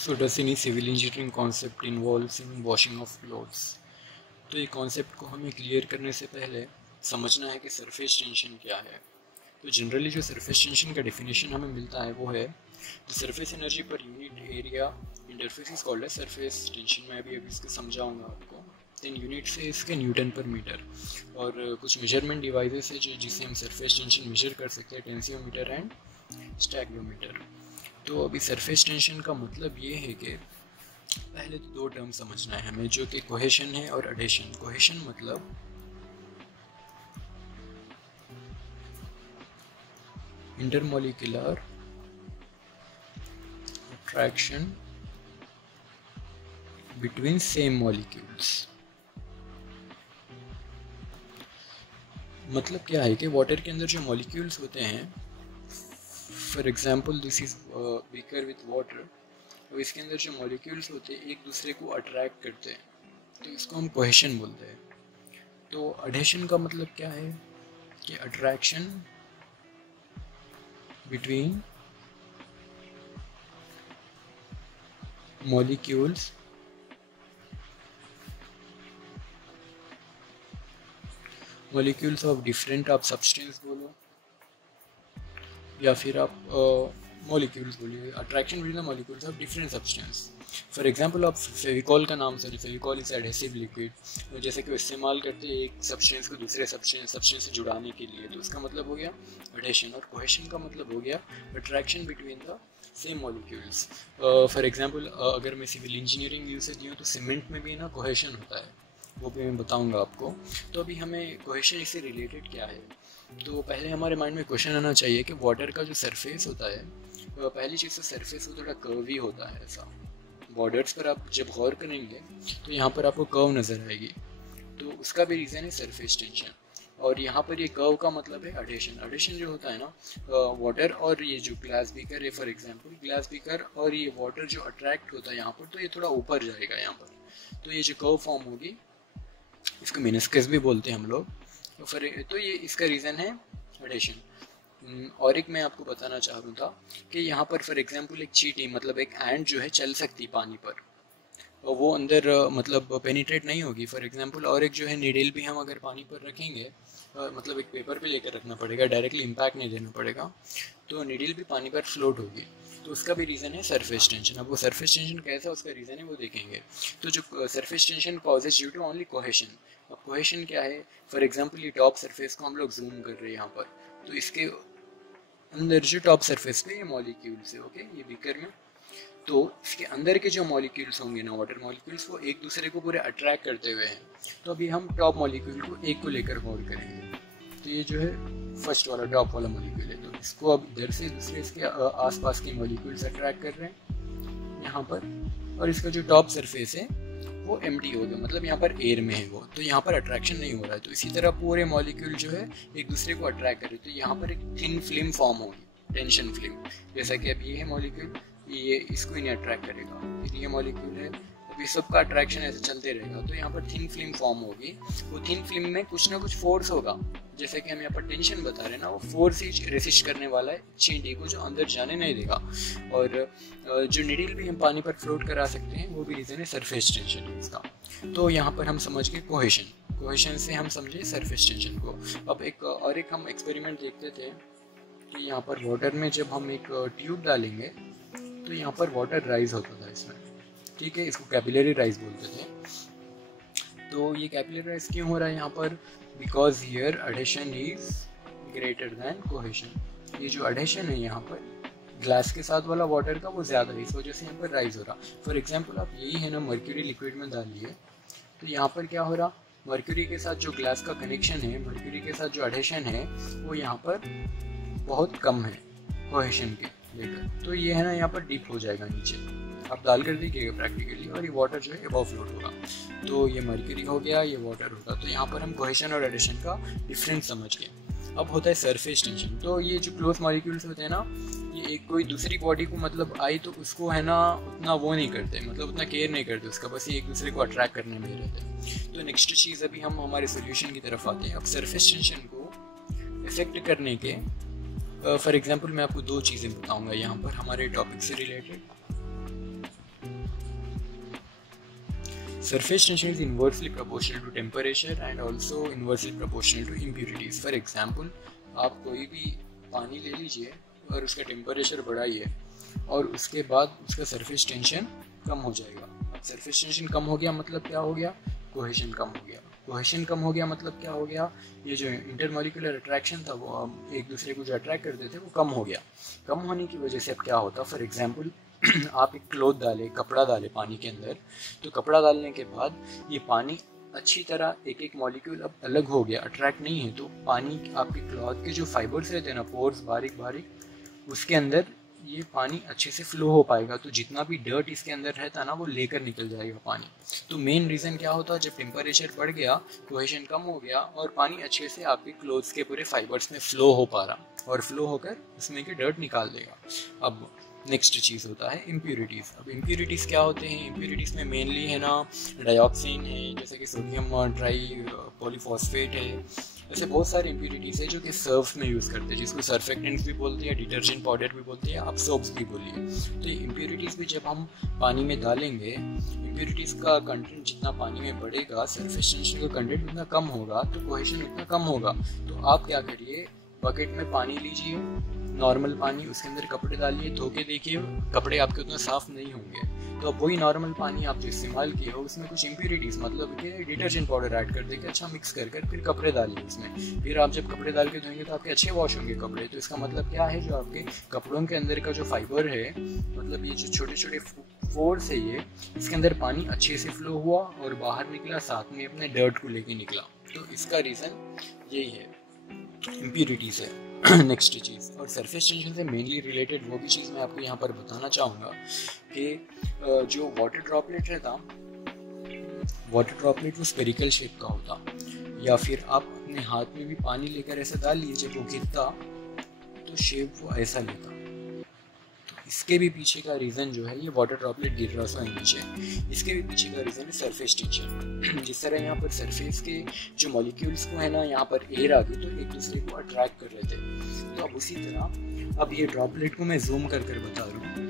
So does any civil engineering concept involves in washing of clothes? तो ये concept को हमें क्लियर करने से पहले समझना है कि सरफेस टेंशन क्या है। तो जनरली जो सरफेस टेंशन का डेफिनेशन हमें मिलता है वो है the surface energy per unit area interface is called as surface tension. मैं अभी इसको समझाऊंगा आपको। देन यूनिट से इसके न्यूटन पर मीटर, और कुछ मेजरमेंट डिवाइसेस है जिससे हम सरफेस टेंशन मेजर कर सकते हैं, टेंसियोमीटर एंड स्टैग्योमीटर। तो अभी सरफेस टेंशन का मतलब ये है कि पहले तो दो टर्म समझना है हमें, जो कि कोहेशन है और अडेशन। कोहेशन मतलब intermolecular attraction between same molecules. मतलब क्या है कि वाटर के अंदर जो मॉलिक्यूल्स होते हैं, for example this is beaker with water, तो इसके अंदर जो मॉलिक्यूल्स होते हैं एक दूसरे को अट्रैक्ट करते हैं, तो इसको हम कोहेशन बोलते हैं। तो अडेशन का मतलब क्या है कि attraction between molecules of different, आप सब्सटेंस बोलो या फिर आप मॉलिक्यूल्स बोलिए, attraction between the molecules of different substance. For example आप फेविकॉल का नाम सुनिए, फेविकॉल इज एडहेसिव लिक्विड, जैसे कि इस्तेमाल करते हैं एक सब्सटेंस को दूसरे सब्सटेंस से जुड़ाने के लिए, तो इसका मतलब हो गया अडेशन। और कोहेशन का मतलब हो गया attraction between the same molecules. For example अगर मैं सिविल इंजीनियरिंग यूज से दूँ तो सीमेंट में भी ना कोहेशन होता है, वो भी मैं बताऊंगा आपको। तो अभी हमें कोहेशन इससे रिलेटेड क्या है, तो पहले हमारे माइंड में क्वेश्चन आना चाहिए कि वाटर का जो सरफेस होता है, पहली चीज़ तो सरफेस वो थोड़ा कर्वी होता है। ऐसा बॉर्डर्स पर आप जब गौर करेंगे तो यहाँ पर आपको कर्व नज़र आएगी, तो उसका भी रीज़न है सरफेस टेंशन। और यहाँ पर ये कर्व का मतलब है अडेशन। अडेशन जो होता है ना, वाटर और ये जो ग्लास बीकर है, फॉर एग्जांपल ग्लास बीकर और ये वाटर जो अट्रैक्ट होता है यहाँ पर, तो ये थोड़ा ऊपर जाएगा यहाँ पर, तो ये जो कर्व फॉर्म होगी इसको मेनिस्कस भी बोलते हैं हम लोग। तो ये इसका रीज़न है अडेशन। और एक मैं आपको बताना चाह रहा था कि यहाँ पर फॉर एग्जांपल एक चींटी, मतलब एक एंट जो है चल सकती पानी पर, और वो अंदर मतलब पेनिट्रेट नहीं होगी फॉर एग्जांपल। और एक जो है नीडल भी हम अगर पानी पर रखेंगे, मतलब एक पेपर पे लेकर रखना पड़ेगा, डायरेक्टली इम्पैक्ट नहीं देना पड़ेगा, तो नीडल भी पानी पर फ्लोट होगी। तो उसका भी रीज़न है सरफेस टेंशन। अब वो सरफेस टेंशन कैसा उसका रीज़न है वो देखेंगे। तो जो surface tension causes due to only cohesion. अब कोहेशन क्या है, फॉर एग्जांपल ये टॉप सरफेस को हम लोग जूम कर रहे हैं यहाँ पर, तो इसके अंदर जो टॉप सरफेस पे ये मॉलिक्यूल्स है, ओके, ये बीकर में, तो इसके अंदर के जो मॉलिक्यूल्स होंगे ना, वाटर मॉलिक्यूल्स, वो एक दूसरे को पूरे अट्रैक्ट करते हुए हैं। तो अभी हम टॉप मॉलिक्यूल को एक को लेकर गौर करेंगे। तो ये जो है फर्स्ट वाला टॉप वाला मॉलिक्यूल है, तो इसको अब इधर से दूसरे इसके आसपास के मॉलिक्यूल्स अट्रैक्ट कर रहे हैं यहाँ पर, और इसका जो टॉप सरफेस है वो एम्प्टी हो गया, मतलब यहाँ पर एयर में है वो, तो यहाँ पर अट्रैक्शन नहीं हो रहा है। तो इसी तरह पूरे मॉलिक्यूल जो है एक दूसरे को अट्रैक्ट कर रहे हैं, तो यहाँ पर एक थिन फिल्म फॉर्म होगी, टेंशन फिल्म। जैसा कि अब ये है मॉलिक्यूल, ये इसको ही नहीं अट्रैक्ट करेगा, फिर ये मॉलिक्यूल है, अब ये सबका अट्रैक्शन ऐसे चलते रहेगा, तो यहाँ पर थिन फिल्म फॉर्म होगी। वो थिन फिल्म में कुछ ना कुछ फोर्स होगा, जैसे कि हम यहाँ पर टेंशन बता रहे हैं ना, वो फोर्स ही रेसिस्ट करने वाला है चींटी को, जो अंदर जाने नहीं देगा। और जो नीडल भी हम पानी पर फ्लोट करा सकते हैं, वो भी रीज़न है सरफेस टेंशन इसका। तो यहाँ पर हम समझ गए कोहेशन। कोहेशन से हम समझे सरफेस टेंशन को। अब एक हम एक्सपेरिमेंट देखते थे कि यहाँ पर वाटर में जब हम एक ट्यूब डालेंगे तो यहाँ पर वाटर राइज होता था इसमें, ठीक है, इसको कैपिलरी राइज बोलते थे। तो ये कैपिलरी राइज क्यों हो रहा है यहाँ पर, because here adhesion is greater than cohesion. ये जो अडेशन है यहाँ पर ग्लास के साथ वाला वाटर का, वो ज़्यादा है, इस वजह से यहाँ पर राइज हो रहा। फॉर एग्जांपल आप यही है ना मर्क्यूरी लिक्विड में डालिए, तो यहाँ पर क्या हो रहा, मर्क्यूरी के साथ जो ग्लास का कनेक्शन है, मर्क्यूरी के साथ जो अडेशन है, वो यहाँ पर बहुत कम है कोहेशन के लेकर, तो ये है ना यहाँ पर डीप हो जाएगा नीचे, आप डाल कर देखिएगा प्रैक्टिकली, और ये वाटर जो है अबव फ्लोट होगा। तो ये मर्क्यूरी हो गया, ये वाटर होगा। तो यहाँ पर हम कोहेशन और एडिशन का डिफरेंस समझ गए। अब होता है सरफेस टेंशन। तो ये जो क्लोज मॉलिक्यूल्स होते हैं ना, ये एक कोई दूसरी बॉडी को मतलब आई तो उसको है ना उतना वो नहीं करते, मतलब उतना केयर नहीं करते उसका, बस ये एक दूसरे को अट्रैक्ट करने में रहते हैं। तो नेक्स्ट चीज़ अभी हम हमारे सोल्यूशन की तरफ आते हैं। अब सरफेस टेंशन को इफेक्ट करने के फॉर एग्जांपल मैं आपको दो चीज़ें बताऊंगा यहाँ पर हमारे टॉपिक से related. Surface tension is inversely proportional to temperature and also inversely proportional to impurities. For example, आप कोई भी पानी ले लीजिए और उसका टेम्परेचर बढ़ाइए और उसके बाद उसका सरफेस टेंशन कम हो जाएगा। अब सरफेस टेंशन कम हो गया मतलब क्या हो गया? कोहेशन कम हो गया। कोहेशन कम हो गया मतलब क्या हो गया? ये जो इंटरमॉलिक्यूलर अट्रैक्शन था, वो एक दूसरे को जो अट्रैक्ट करते थे वो कम हो गया। कम होने की वजह से अब क्या होता? फॉर एग्जांपल आप एक क्लॉथ डाले, कपड़ा डाले पानी के अंदर, तो कपड़ा डालने के बाद ये पानी अच्छी तरह एक एक मॉलिक्यूल अब अलग हो गया, अट्रैक्ट नहीं है, तो पानी आपके क्लॉथ के जो फाइबर्स रहते हैं ना, पोर्स बारीक बारीक, उसके अंदर ये पानी अच्छे से फ्लो हो पाएगा। तो जितना भी डर्ट इसके अंदर रहता है ना, वो लेकर निकल जाएगा पानी। तो मेन रीज़न क्या होता है? जब टेम्परेचर बढ़ गया, कोहेशन कम हो गया और पानी अच्छे से आपके क्लोथ्स के पूरे फाइबर्स में फ्लो हो पा रहा, और फ्लो होकर उसमें के डर्ट निकाल देगा। अब नेक्स्ट चीज़ होता है इम्प्यूरिटीज़। अब इम्प्यूरिटीज़ क्या होते हैं? इम्प्यूरिटीज़ में मेनली है ना डाइऑक्सिन है, जैसे कि सोडियम ट्राई पॉलीफॉस्फेट है, ऐसे बहुत सारे इम्प्यूरिटीज़ है जो कि सर्फ्स में यूज़ करते हैं, जिसको सर्फेक्टेंट्स भी बोलते हैं, डिटर्जेंट पाउडर भी बोलते हैं, आप सोप्स भी बोलिए। तो ये इम्प्यूरिटीज़ भी जब हम पानी में डालेंगे, इम्प्यूरिटीज़ का कंटेंट जितना पानी में बढ़ेगा, सरफेस टेंशन का कंटेंट उतना कम होगा, तो कोहेशन उतना कम होगा। तो आप क्या करिए, बकेट में पानी लीजिए, नॉर्मल पानी, उसके अंदर कपड़े डालिए, धो के देखिए, कपड़े आपके उतना साफ़ नहीं होंगे। तो अब वही नॉर्मल पानी आप जो इस्तेमाल किए हो, उसमें कुछ इम्प्यूरिटीज़ मतलब कि डिटर्जेंट पाउडर ऐड कर देके अच्छा मिक्स कर फिर कपड़े डालिए उसमें। फिर आप जब कपड़े डाल के धोएंगे तो आपके अच्छे वॉश होंगे कपड़े। तो इसका मतलब क्या है? जो आपके कपड़ों के अंदर का जो फाइबर है, मतलब ये जो छोटे छोटे पोर्स है, ये इसके अंदर पानी अच्छे से फ्लो हुआ और बाहर निकला, साथ में अपने डर्ट को लेके निकला। तो इसका रीज़न यही है, इम्प्यूरिटीज़ है। नेक्स्ट चीज़, और सरफेस टेंशन से मेनली रिलेटेड वो भी चीज़ मैं आपको यहाँ पर बताना चाहूँगा कि जो वाटर ड्रॉपलेट रहता, वाटर ड्रॉपलेट वो स्पेरिकल शेप का होता, या फिर आप अपने हाथ में भी पानी लेकर ऐसा डाल लीजिए, जब वो गिरता तो शेप वो ऐसा लेता। इसके भी पीछे का रीज़न जो है, ये वाटर ड्रॉपलेट गिर रहा था नीचे, इसके भी पीछे का रीज़न है सरफेस टेंशन। जिस तरह यहाँ पर सरफेस के जो मॉलिक्यूल्स को है ना, यहाँ पर एयर आ गई तो एक दूसरे को अट्रैक्ट कर रहे थे। तो अब उसी तरह अब ये ड्रॉपलेट को मैं जूम कर बता रहा हूँ।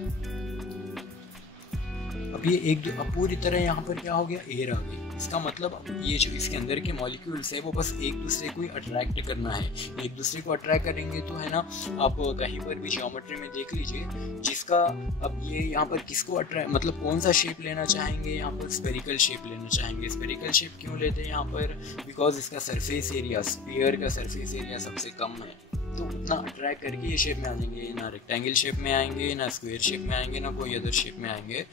अब ये अब पूरी तरह यहाँ पर क्या हो गया? एयर आ गई। इसका मतलब अब ये जो इसके अंदर के मॉलिक्यूल्स है, वो बस एक दूसरे को ही अट्रैक्ट करना है। एक दूसरे को अट्रैक्ट करेंगे तो है ना, आप कहीं पर भी ज्योमेट्री में देख लीजिए, जिसका अब ये यहाँ पर किसको अट्रैक्ट, मतलब कौन सा शेप लेना चाहेंगे? यहाँ पर स्पेरिकल शेप लेना चाहेंगे। स्पेरिकल शेप क्यों लेते हैं यहाँ पर? बिकॉज इसका सरफेस एरिया, स्फीयर का सरफेस एरिया सबसे कम है, तो उतना अट्रैक्ट करके ये शेप में आ जाएंगे। ना रेक्टेंगल शेप में आएंगे, ना स्क्वायर शेप में आएंगे, ना कोई अदर शेप में आएंगे,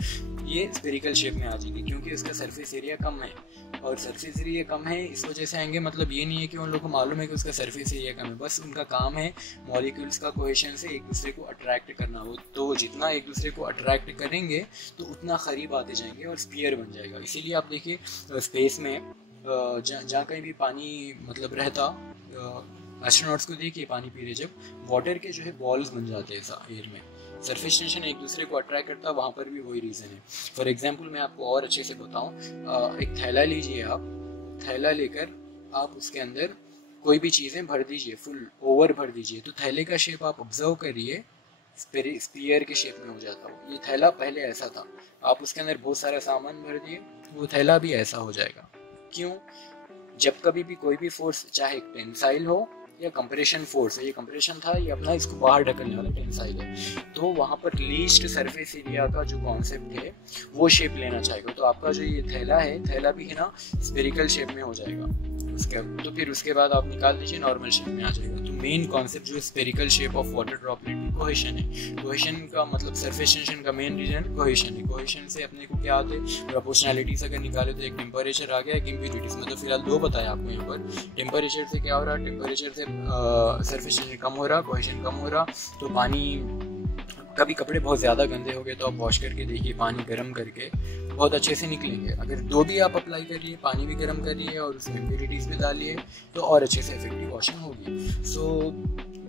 ये स्पेरिकल शेप में आ जाएंगे, क्योंकि उसका सरफेस एरिया कम है। और सरफेस एरिया कम है इस वजह से आएंगे, मतलब ये नहीं है कि उन लोगों को मालूम है कि उसका सरफेस एरिया कम है, बस उनका काम है मॉलिक्यूल्स का कोहेशन से एक दूसरे को अट्रैक्ट करना। वो तो जितना एक दूसरे को अट्रैक्ट करेंगे तो उतना करीब आते जाएंगे और स्फीयर बन जाएगा। इसीलिए आप देखिए स्पेस में जहाँ कहीं भी पानी मतलब रहता, एस्ट्रोनॉट्स को देखिए पानी पी रहे, जब वाटर के जो है बॉल्स बन जाते हैं एयर में, सरफेस टेंशन एक दूसरे को अट्रैक्ट करता है, वहाँ पर भी वही रीज़न है। फॉर एग्जांपल मैं आपको और अच्छे से बताऊँ, एक थैला लीजिए, आप थैला लेकर आप उसके अंदर कोई भी चीज़ें भर दीजिए, फुल ओवर भर दीजिए, तो थैले का शेप आप ऑब्जर्व करिए, स्पीयर के शेप में हो जाता हो। ये थैला पहले ऐसा था, आप उसके अंदर बहुत सारा सामान भर दिए, वो थैला भी ऐसा हो जाएगा। क्यों? जब कभी भी कोई भी फोर्स, चाहे टेंसाइल हो या कंप्रेशन फोर्स है, ये कंप्रेशन था, ये अपना इसको बाहर ढकलने वाला टेंसाइल है, तो वहाँ पर लीस्ट सरफेस एरिया का जो कॉन्सेप्ट है वो शेप लेना चाहेगा। तो आपका जो ये थैला है, थैला भी है ना स्फेरिकल शेप में हो जाएगा उसके, तो फिर उसके बाद आप निकाल दीजिए, नॉर्मल शेप में आ जाएगा। तो मेन कॉन्सेप्ट जो spherical shape of water droplet की कोहेशन है। कोहेशन का मतलब सरफेस टेंशन का मेन रीजन कोहेशन है। कोहेशन से अपने को क्या आते हैं? प्रोपोर्शनैलिटीज अगर निकाले तो एक टेम्परेचर आ गया, एक इम्प्यूरिटीज, मतलब फिलहाल दो बताया आपको यहाँ पर। टेम्परेचर से क्या हो रहा? टेम्परेचर से सरफेस टेंशन कम हो रहा, कोहेशन कम हो रहा, तो पानी, कभी कपड़े बहुत ज़्यादा गंदे हो गए तो आप वॉश करके देखिए, पानी गर्म करके बहुत अच्छे से निकलेंगे। अगर दो भी आप अप्लाई करिए, पानी भी गर्म करिए और उसमें इम्प्यूरिटीज़ भी डालिए, तो और अच्छे से इफेक्टिव वॉशिंग होगी। So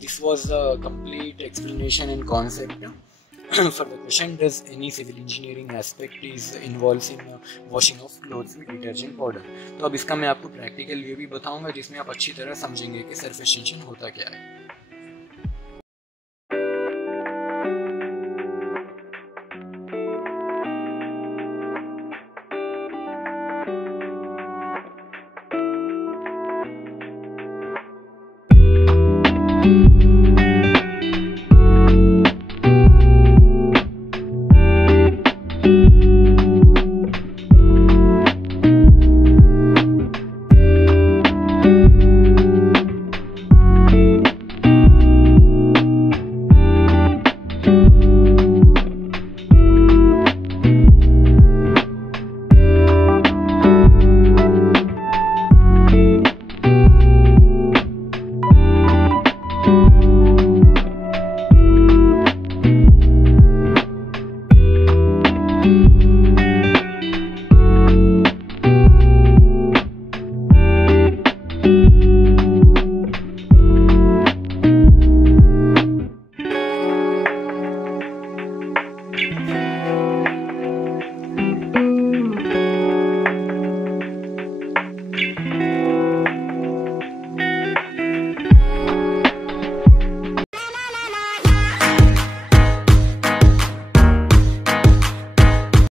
this was the complete explanation and concept for the question, does any civil engineering aspect is involved in washing of clothes with detergent powder? तो अब इसका मैं आपको प्रैक्टिकल वे भी बताऊंगा, जिसमें आप अच्छी तरह समझेंगे कि सरफेस टेंशन होता क्या है।